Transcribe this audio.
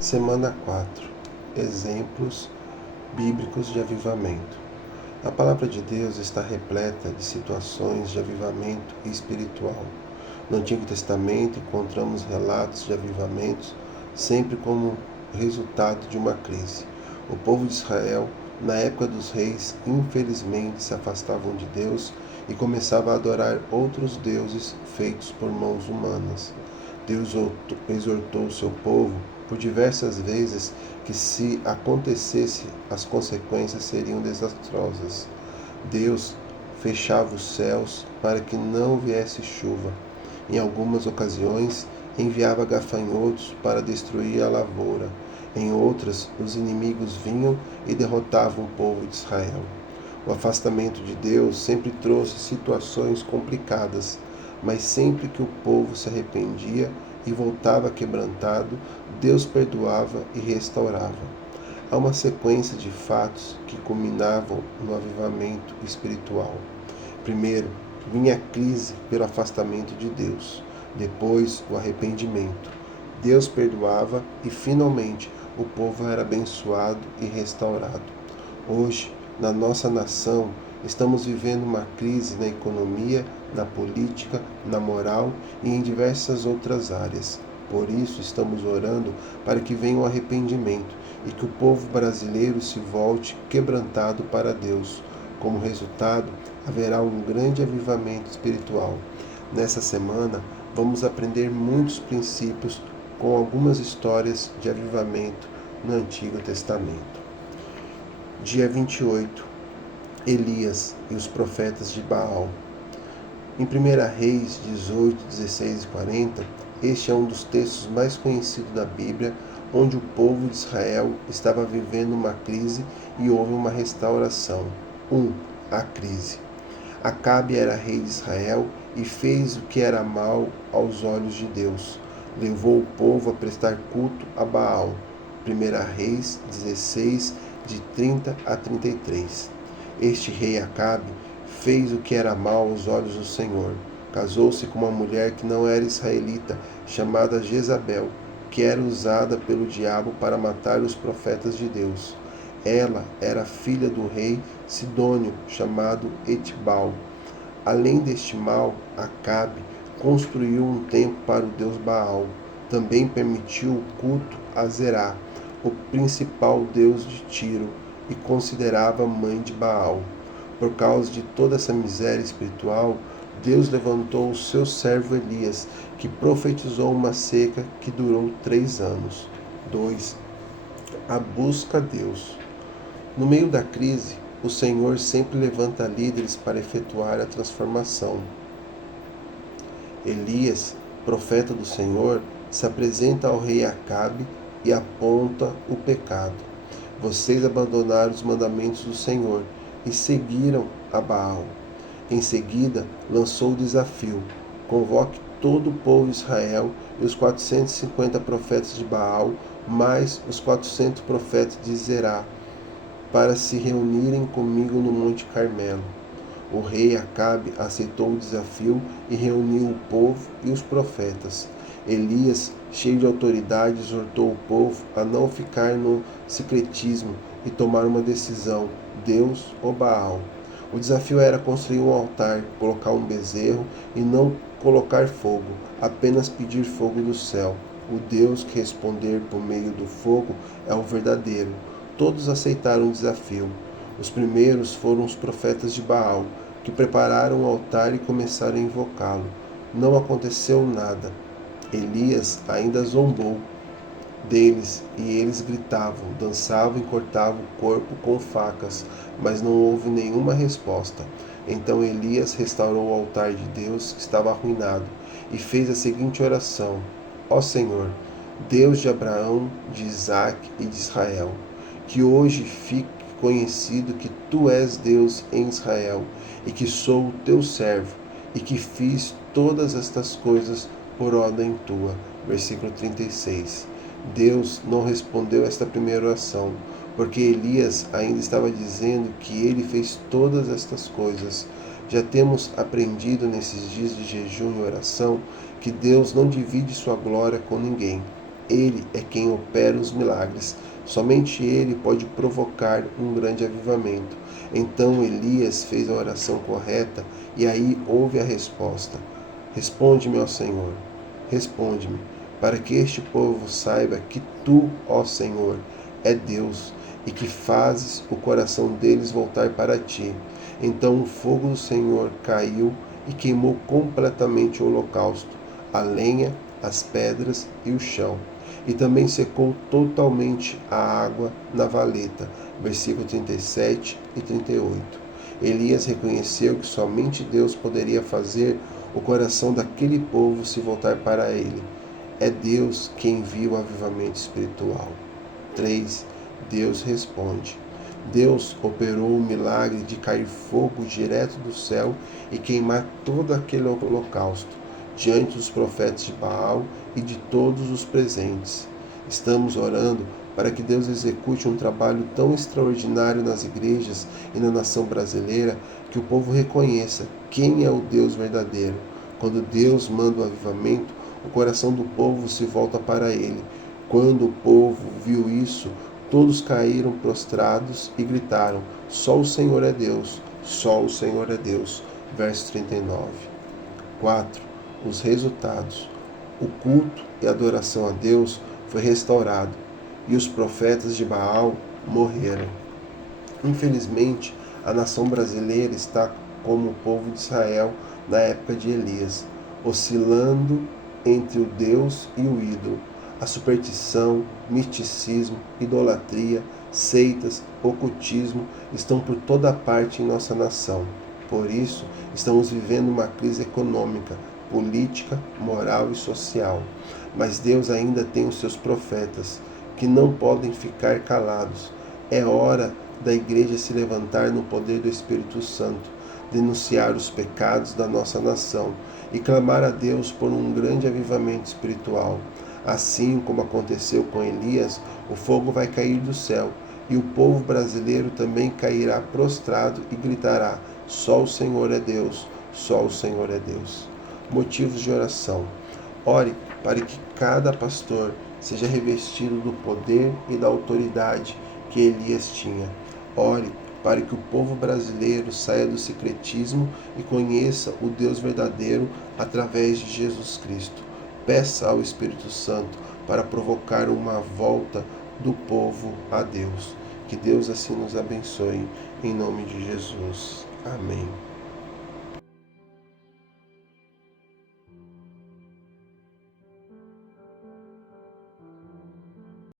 Semana 4. Exemplos bíblicos de avivamento. A palavra de Deus está repleta de situações de avivamento espiritual. No Antigo Testamento encontramos relatos de avivamentos sempre como resultado de uma crise. O povo de Israel, na época dos reis, infelizmente se afastavam de Deus e começava a adorar outros deuses feitos por mãos humanas. Deus exortou o seu povo por diversas vezes que, se acontecesse, as consequências seriam desastrosas. Deus fechava os céus para que não viesse chuva. Em algumas ocasiões, enviava gafanhotos para destruir a lavoura. Em outras, os inimigos vinham e derrotavam o povo de Israel. O afastamento de Deus sempre trouxe situações complicadas, mas sempre que o povo se arrependia e voltava quebrantado, Deus perdoava e restaurava. Há uma sequência de fatos que culminavam no avivamento espiritual. Primeiro, vinha a crise pelo afastamento de Deus. Depois, o arrependimento. Deus perdoava e, finalmente, o povo era abençoado e restaurado. Hoje, na nossa nação, estamos vivendo uma crise na economia, na política, na moral e em diversas outras áreas. Por isso, estamos orando para que venha o arrependimento e que o povo brasileiro se volte quebrantado para Deus. Como resultado, haverá um grande avivamento espiritual. Nessa semana, vamos aprender muitos princípios com algumas histórias de avivamento no Antigo Testamento. Dia 28. Elias e os profetas de Baal. Em 1 Reis 18, 16 e 40, este é um dos textos mais conhecidos da Bíblia, onde o povo de Israel estava vivendo uma crise e houve uma restauração. 1. A crise. Acabe era rei de Israel e fez o que era mal aos olhos de Deus. Levou o povo a prestar culto a Baal. 1 Reis 16, de 30 a 33. Este rei Acabe fez o que era mal aos olhos do Senhor. Casou-se com uma mulher que não era israelita, chamada Jezabel, que era usada pelo diabo para matar os profetas de Deus. Ela era filha do rei Sidônio, chamado Etibal. Além deste mal, Acabe construiu um templo para o deus Baal. Também permitiu o culto a Zerá, o principal deus de Tiro, e considerava mãe de Baal. Por causa de toda essa miséria espiritual, Deus levantou o seu servo Elias, que profetizou uma seca que durou 3 anos. 2. A busca a Deus. No meio da crise, o Senhor sempre levanta líderes para efetuar a transformação. Elias, profeta do Senhor, se apresenta ao rei Acabe e aponta o pecado. Vocês abandonaram os mandamentos do Senhor e seguiram a Baal. Em seguida, lançou o desafio: convoque todo o povo de Israel e os 450 profetas de Baal, mais os 400 profetas de Zerá, para se reunirem comigo no Monte Carmelo. O rei Acabe aceitou o desafio e reuniu o povo e os profetas. Elias, cheio de autoridade, exortou o povo a não ficar no secretismo e tomar uma decisão: Deus ou Baal. O desafio era construir um altar, colocar um bezerro e não colocar fogo, apenas pedir fogo do céu. O Deus que responder por meio do fogo é o verdadeiro. Todos aceitaram o desafio. Os primeiros foram os profetas de Baal, que prepararam o altar e começaram a invocá-lo. Não aconteceu nada. Elias ainda zombou deles e eles gritavam, dançavam e cortavam o corpo com facas, mas não houve nenhuma resposta. Então Elias restaurou o altar de Deus, que estava arruinado, e fez a seguinte oração: Ó Senhor, Deus de Abraão, de Isaque e de Israel, que hoje fique conhecido que tu és Deus em Israel, e que sou o teu servo, e que fiz todas estas coisas por ordem tua. Versículo 36. Deus não respondeu esta primeira oração, porque Elias ainda estava dizendo que ele fez todas estas coisas. Já temos aprendido nesses dias de jejum e oração que Deus não divide sua glória com ninguém. Ele é quem opera os milagres. Somente Ele pode provocar um grande avivamento. Então Elias fez a oração correta e aí houve a resposta. Responde-me, ó Senhor, responde-me, para que este povo saiba que Tu, ó Senhor, é Deus e que fazes o coração deles voltar para Ti. Então o fogo do Senhor caiu e queimou completamente o holocausto, a lenha, as pedras e o chão. E também secou totalmente a água na valeta. Versículo 37 e 38. Elias reconheceu que somente Deus poderia fazer o coração daquele povo se voltar para ele. É Deus quem envia o avivamento espiritual. 3. Deus responde. Deus operou o milagre de cair fogo direto do céu e queimar todo aquele holocausto diante dos profetas de Baal e de todos os presentes. Estamos orando para que Deus execute um trabalho tão extraordinário nas igrejas e na nação brasileira que o povo reconheça quem é o Deus verdadeiro. Quando Deus manda o avivamento, o coração do povo se volta para ele. Quando o povo viu isso, todos caíram prostrados e gritaram: Só o Senhor é Deus, só o Senhor é Deus. Verso 39. 4. Os resultados. O culto e a adoração a Deus foi restaurado e os profetas de Baal morreram. Infelizmente, a nação brasileira está como o povo de Israel na época de Elias, oscilando entre o Deus e o ídolo. A superstição, misticismo, idolatria, seitas, ocultismo estão por toda parte em nossa nação. Por isso, estamos vivendo uma crise econômica, política, moral e social. Mas Deus ainda tem os seus profetas, que não podem ficar calados. É hora da igreja se levantar no poder do Espírito Santo, denunciar os pecados da nossa nação e clamar a Deus por um grande avivamento espiritual. Assim como aconteceu com Elias, o fogo vai cair do céu e o povo brasileiro também cairá prostrado e gritará: Só o Senhor é Deus, só o Senhor é Deus. Motivos de oração. Ore para que cada pastor seja revestido do poder e da autoridade que Elias tinha. Ore para que o povo brasileiro saia do secretismo e conheça o Deus verdadeiro através de Jesus Cristo. Peça ao Espírito Santo para provocar uma volta do povo a Deus. Que Deus assim nos abençoe, em nome de Jesus. Amém.